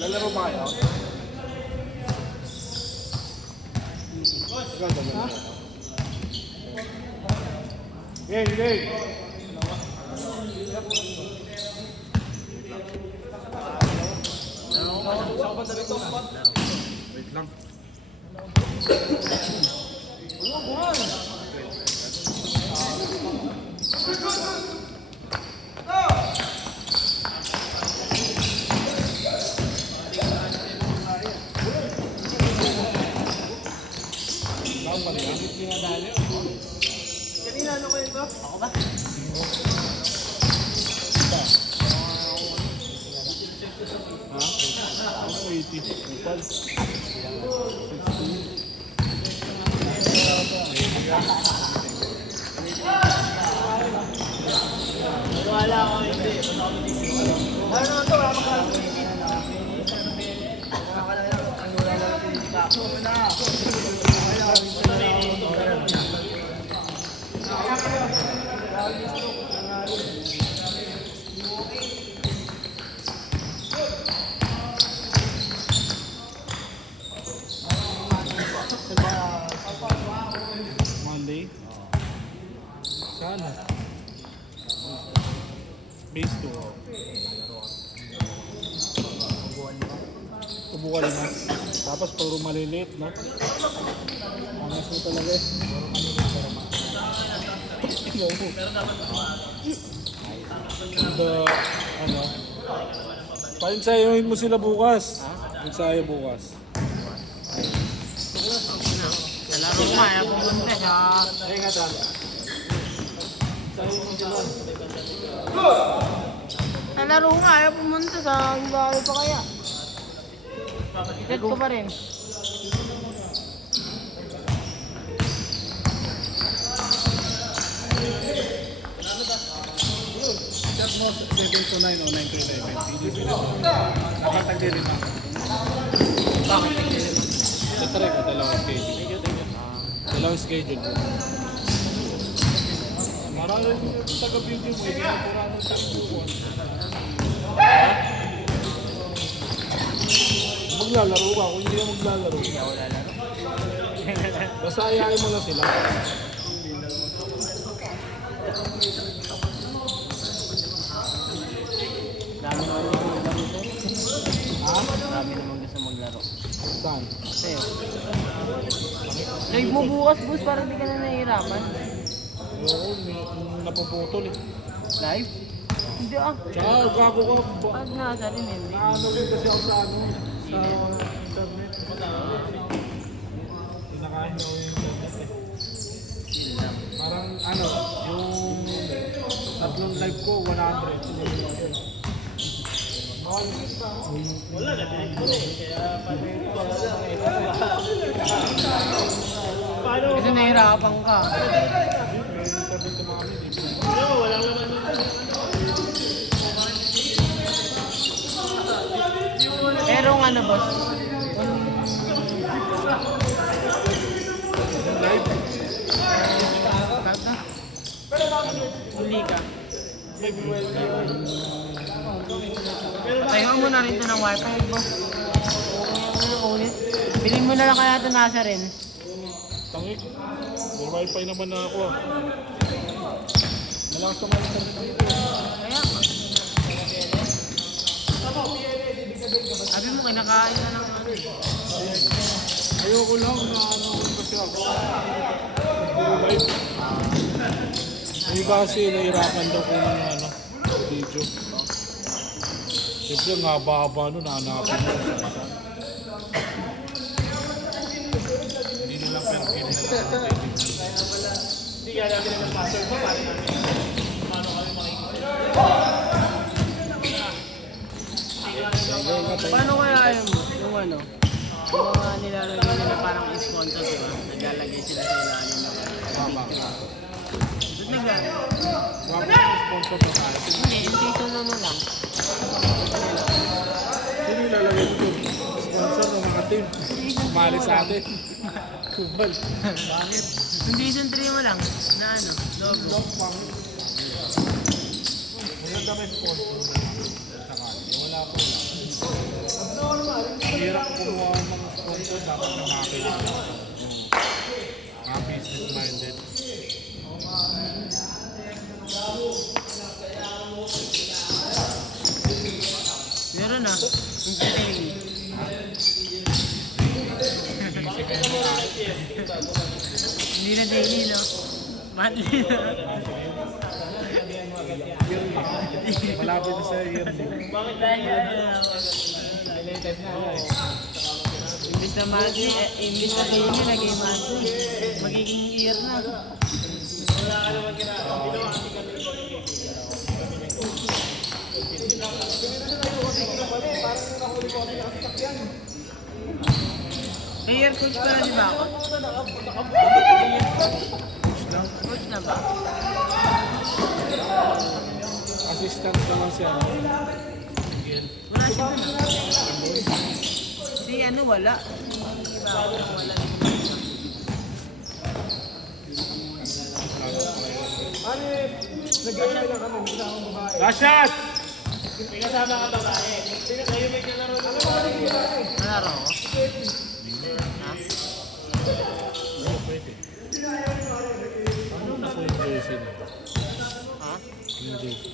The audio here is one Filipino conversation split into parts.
Lalaro ba kayo? Ha? Game, game! Wait lang. Kanina ano kayo ito? Ako ba? Ha? 80. Wala ako hindi. Ano naman ito? Wala makakalang Monday? Saan? Base 2. Kubuka 5. Tapos puro maliliit, no? Angas mo talaga eh. Ano? Pa-ensayohin mo sila bukas. Ensayo bukas. Laro nga, ayaw pumunta siya. Laro nga, ayaw pumunta sa bahay pa kaya. Ikat ko pa rin. Chat mo 729 o 929. Nakatagdirin na. Bakit? Sa try ko, dalawang schedule. Dalawang schedule. Marami rin yung taga-video mo, hindi na purano sa video. Maglalaro ka, kung hindi ka maglalaro. Hindi ako lalaro. Basta ayayin mo na sila. Dami naman gusto maglaro. Ha? Dami naman gusto maglaro. Saan? Sa'yo. Live mo bukas, boss, para di ka na nahihirapan. Oo, napuputol eh. Live? Hindi ah. Tsaka, gago ko. Pag nasa rin, hindi. Naano rin kasi ako sa ano, sa internet. Pinakain ako yung internet eh. Chill lang. Parang ano, yung tatlong live ko, 100. Wala na, Kasi nahihirapan ka. Pero ano, boss? Huli ka. Tayo mo na rin ito ng wifi, boss. Ulit. Bilhin mo na lang kaya ito nasa rin. Tangik. May wifi naman na ako ah. Malakas naman ang internet dito. Kaya. Sabi mo, kinakain na ng ano. Ayoko lang na ano kasi ako. Puro live. May iba kasi nahirapan daw kung ano, video. Siyempre nga haba-haba nun, nahanapin mo. Hindi nilang perkin na lang. Hindi kaya natin ang password mo, paano kami makikita. Paano kaya yung ano? Yung mga nilalagay nila parang sponsor, diba? Naglalagay sila sa ilalim ng Tama. Ba't naglalagay? Wala yung sponsor na tayo. Hindi, season ano lang. Sino yung lalagay dito? Sponsor ng mga team. Mali sa atin. Kubal. Bakit? Yung season 3 mo lang, na ano, logo. Lock pang. Maganda may sponsor na. Saka, wala po. Hirap kumuha ng sponsor, dapat na makakita. Mga business-minded. Meron na. Yung daily. Hindi na daily, no? Monthly na. Malapit na sa yearly. Bakit tayo? Imbis na monthly, imbis na daily, naging monthly. Magiging year na. Year coach pa na di ba ako? Coach na ba? Assistant naman siya. Wala siya na. Si ano wala. Si iba ako nang wala. Last shot! Malaro ako? Ha? Ano na po yung jersey na? Ha? Yung jersey.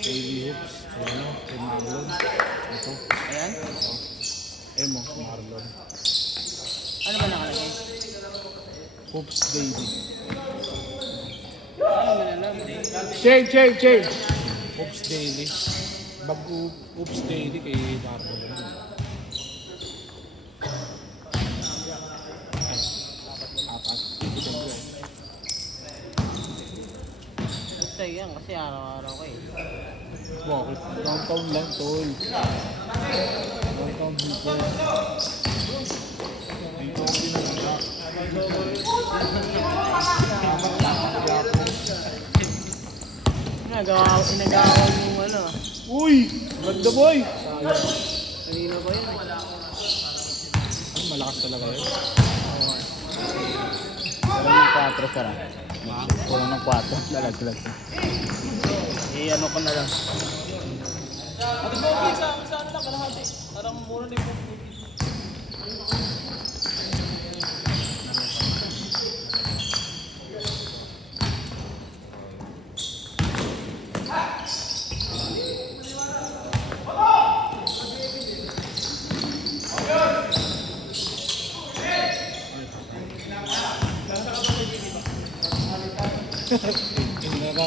Baby hoops. Ano? Kay Marlon. Ito. Ayan? Emo, Marlon. Ano ba nakalagay? Hoops baby. Ano ba nalam? Change! Hoops daily. Bag hoops daily kay Marlon. Apat. Basta yan kasi araw-araw ko eh. Bakit? Downtown lang, tol. Downtown dito. Dito ako pinagala. Inagawa yung ano. Uy! Ganda boy! Kanina ba yun? Ay, malakas talaga yun. Kulang ng 4 sara. Kulang ng 4. Lalaglag. Ano ko na lang. Tingnan ka.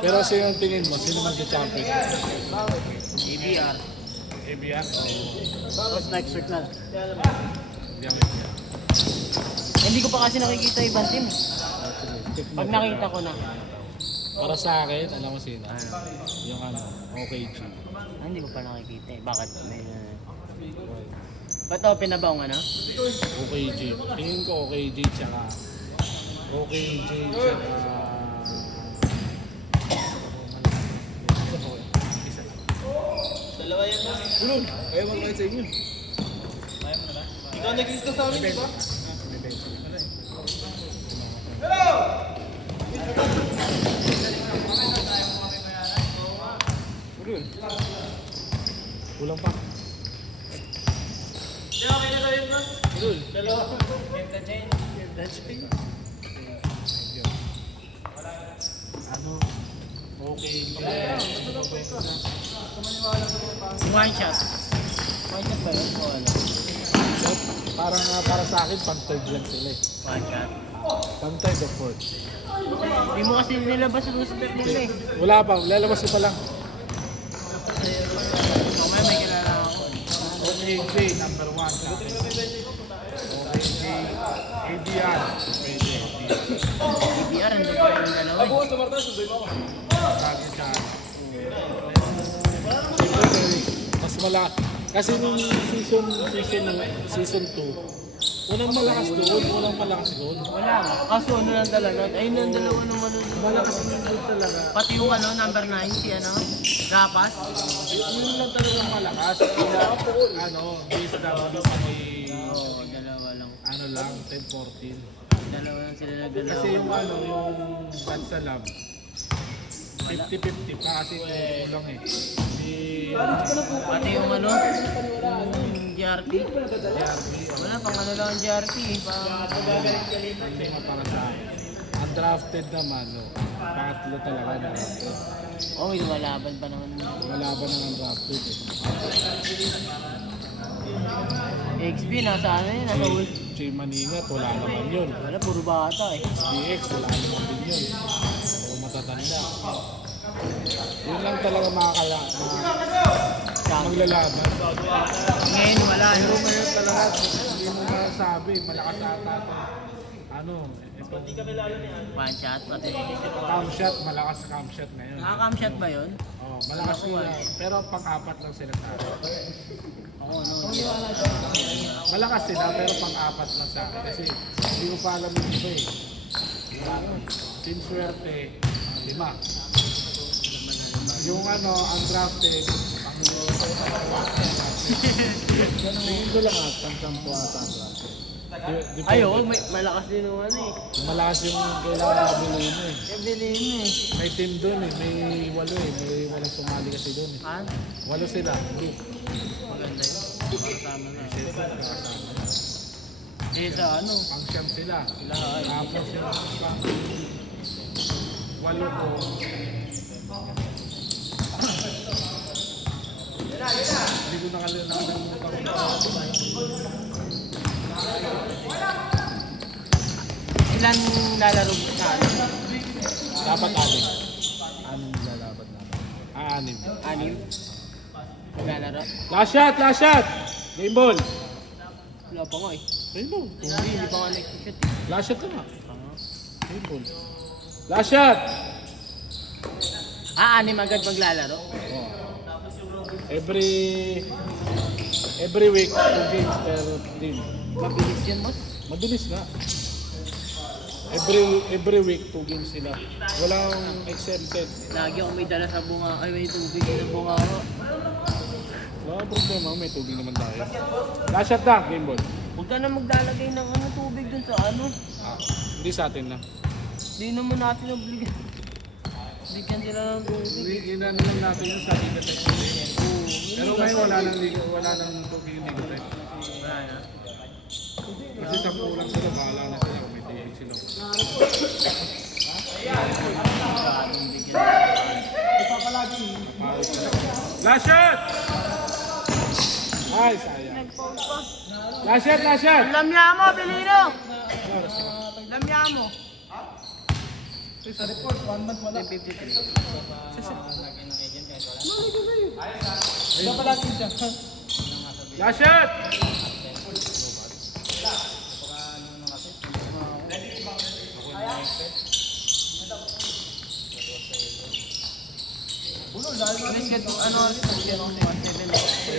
Pero sino yung tingin mo? Sino mag-champion? ABR. ABR? Tapos next week na. Hindi ko pa kasi nakikita ibang team. Pag nakita ko na. Para sa akin, alam mo sino? Yung ano, OKG. Hindi ko pa nakikita eh. Bakit? Ba't open na ba ang ano? OKG. Tingin ko OKG tsaka OKG tsaka Dalawa yan ba? Gulong! Ayaw mo naman sa inyo. Ikaw nag-lista sa amin, di ba? Gulong. Kulang pa. Di ba kayo na gawin, boss? Gulong. Dalawa. Get the chain. Ano? OKG. One shot. One shot ba yun? O ano? Parang para sa akin, pang-third lang sila eh. One shot. Pang-third or fourth. Hindi mo kasi nilabas sa roster nila eh. Wala pa, lalabas ko pa lang. So, may kilala ako. OKG, number 1 sa akin. OKG, ABR. ABR, hindi pa yung dalawa eh. Sa akin siya. Siyempre, mas kasi nung season 2, Unang malakas doon, unang malakas doon. Wala. Kaso ano lang talaga. Ayun ang dalawa naman. Malakas din doon talaga. Pati yung ano, number 9, si ano, Rapas. Yun lang talaga malakas. Kaya, base W pati, Oo, dalawa lang. ano lang, 10-14. Dalawa lang sila nagdalawa. Kasi yung yung God sa lab, 50-50 pa kasi kulang eh. Pati yung ano, yung GRT. Wala, pang ano lang ang GRT. Pang Hindi para sa akin. Undrafted naman, pangatlo talaga na. oh, may lumalaban pa naman. Malaban ng undrafted eh. XP, nasa ano yun? Nasa ul. Si Maningat, wala naman yun. Wala, puro bata eh. DX, wala naman din yun. O matatanda. Yun lang talaga maglalaban. Ngayon, wala. Pero ngayon talaga, hindi mo masabi, malakas ata ito. Ano, ito. One shot, pati. Cam shot, malakas cam shot ngayon. Nakakam shot ba yun? Oh, malakas sila. Pero pang-apat lang sila sa akin. Oo, no. Malakas sila, pero pang-apat lang sa akin. Kasi hindi ko pa alam yung iba eh. Team Swerte, 5. Yung undrafted, tingin ko lang sampo ata undrafted. Ay, oo, may malakas din yung ano eh. Malakas yung kailangan bilhin mo eh. Evelyn eh. May team doon eh, may 8 eh. May walang sumali kasi doon eh. Ah, 8 sila. maganda yun. Kasama na. Eh, sa ano? Ang siyam sila. Sila ay. Tapos yung 8 ko. Hindi ko nakalimutan. Ilan lalaro sa ano? Dapat 6. 6 lalaban namin. 6. 6? Lalaro? Last shot! Last shot! Game ball! Wala pa nga eh. Game ball. Hindi pa nga nag-shoot eh. Last shot lang ah. Game ball. Last shot! Ah, 6 agad maglalaro? Every week, 2 games per team. Mabilis yun, boss. Mabilis nga. Every week, 2 games sila. Walang exempted. Lagi ako may dala sa bunga. Ay, may tubig sa bunga ako. Wala problema, may tubig naman tayo. Last shot na, game ball. Huwag ka na maglalagay ng ano, tubig dun sa ano. Hindi sa atin na. Hindi naman natin obligan. Bigyan sila ng tubig. Inan lang natin yung sa Liga Tech. Pero ngayon wala nang tubig yung Liga Tech. Wala na. Kasi sa kulang sila, bahala na sila kung may tingin sila. Last shot! Ay, sayang. Last shot, last shot! Lamya mo, Pilino! Lamya mo. Sa report, 1 month wala. 53. Iba pala siya. Last shot! Let's get to ano, 7.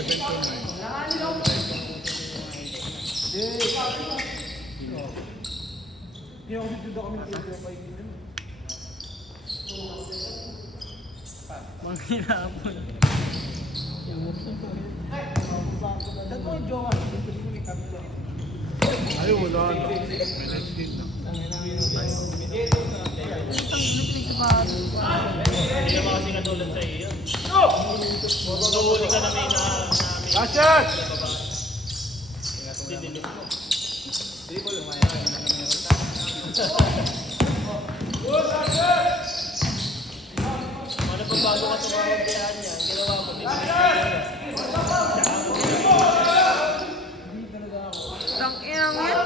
Manghirapon. Ay, wala na. May next game na. Last shot! Tang-inang yan.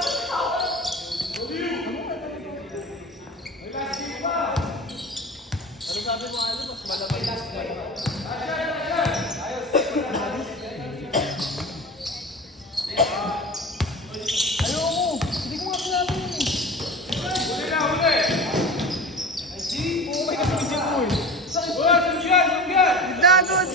Dagod!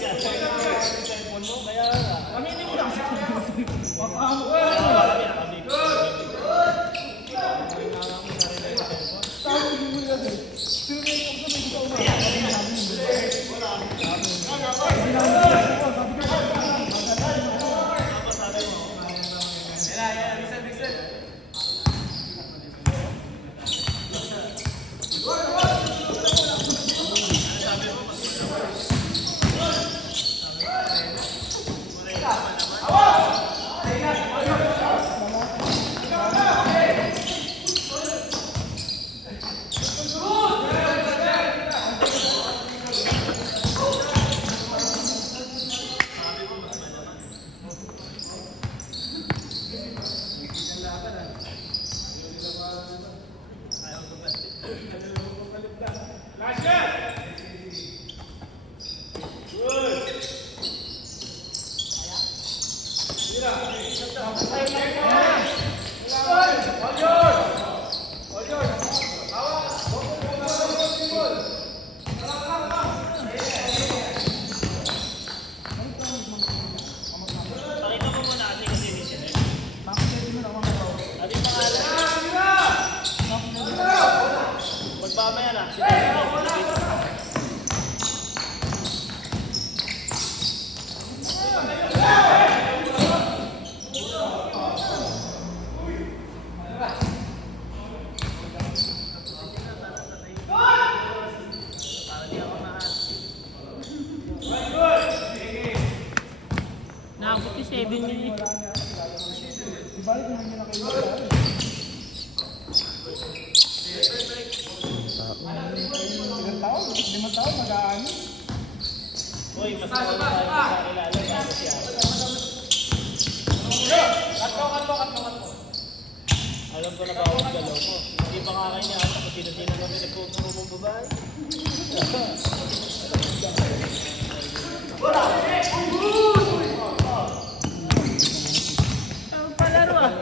7 yun eh. Ilang taon? 5 taon, mag-aani. Uy, mas tayo kakilala bago siya. Alam ko na bawat galaw mo. Hindi pa nga kayo niya. Kung sino-sino na may nagpupuro mong babae. Ang palaro ah.